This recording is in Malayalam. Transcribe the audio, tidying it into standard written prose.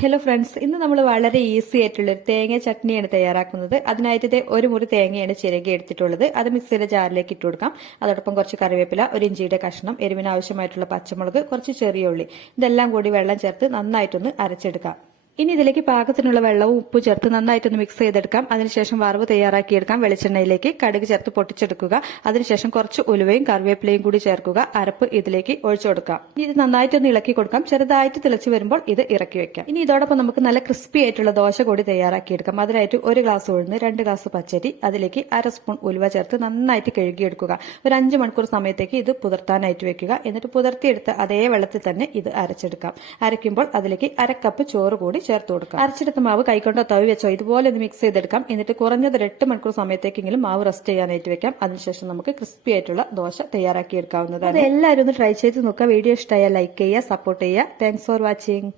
ഹലോ ഫ്രണ്ട്സ്, ഇന്ന് നമ്മൾ വളരെ ഈസി ആയിട്ടുള്ള ഒരു തേങ്ങ ചട്നിയാണ് തയ്യാറാക്കുന്നത്. അതിനായിട്ട് ഒരു മുറി തേങ്ങയാണ് ചിരകി എടുത്തിട്ടുള്ളത്. അത് മിക്സിയുടെ ജാറിലേക്ക് ഇട്ട് കൊടുക്കാം. അതോടൊപ്പം കുറച്ച് കറിവേപ്പില, ഒരു ഇഞ്ചിയുടെ കഷ്ണം, എരിവിന് ആവശ്യമായിട്ടുള്ള പച്ചമുളക്, കുറച്ച് ചെറിയ ഉള്ളി, ഇതെല്ലാം കൂടി വെള്ളം ചേർത്ത് നന്നായിട്ടൊന്ന് അരച്ചെടുക്കാം. ഇനി ഇതിലേക്ക് പാകത്തിനുള്ള വെള്ളവും ഉപ്പ് ചേർത്ത് നന്നായിട്ടൊന്ന് മിക്സ് ചെയ്തെടുക്കാം. അതിനുശേഷം വറവ് തയ്യാറാക്കിയെടുക്കാം. വെളിച്ചെണ്ണയിലേക്ക് കടുക് ചേർത്ത് പൊട്ടിച്ചെടുക്കുക. അതിനുശേഷം കുറച്ച് ഉലുവയും കറിവേപ്പിലയും കൂടി ചേർക്കുക. അരപ്പ് ഇതിലേക്ക് ഒഴിച്ചു കൊടുക്കാം. ഇനി ഇത് നന്നായിട്ടൊന്ന് ഇളക്കി കൊടുക്കാം. ചെറുതായിട്ട് തിളച്ചു വരുമ്പോൾ ഇത് ഇറക്കി വെക്കാം. ഇനി ഇതോടൊപ്പം നമുക്ക് നല്ല ക്രിസ്പി ആയിട്ടുള്ള ദോശ കൂടി തയ്യാറാക്കിയെടുക്കാം. അതിനായിട്ട് 1 ഗ്ലാസ് ഉഴുന്ന്, 2 ഗ്ലാസ് പച്ചരി, അതിലേക്ക് 1/2 സ്പൂൺ ഉലുവ ചേർത്ത് നന്നായിട്ട് കഴുകിയെടുക്കുക. ഒരു 5 മണിക്കൂർ സമയത്തേക്ക് ഇത് പുതിർത്താനായിട്ട് വെക്കുക. എന്നിട്ട് പുതിർത്തിയെടുത്ത് അതേ വെള്ളത്തിൽ തന്നെ ഇത് അരച്ചെടുക്കാം. അരയ്ക്കുമ്പോൾ അതിലേക്ക് 1/2 കപ്പ് ചോറ് കൂടി ചേർത്ത് കൊടുക്കാം. അരച്ചെടുത്ത മാവ് കൈകൊണ്ടോ തവി വെച്ചോ ഇതുപോലെ ഒന്ന് മിക്സ് ചെയ്തെടുക്കാം. എന്നിട്ട് കുറഞ്ഞത് 8 മണിക്കൂർ സമയത്തേക്കെങ്കിലും മാവ് റെസ്റ്റ് ചെയ്യാനായിട്ട് വെക്കാം. അതിനുശേഷം നമുക്ക് ക്രിസ്പി ആയിട്ടുള്ള ദോശ തയ്യാറാക്കി എടുക്കാവുന്നതാണ്. എല്ലാവരും ഒന്ന് ട്രൈ ചെയ്ത് നോക്കുക. വീഡിയോ ഇഷ്ടമായാൽ ലൈക്ക് ചെയ്യുക, സപ്പോർട്ട് ചെയ്യുക. Thanks for watching.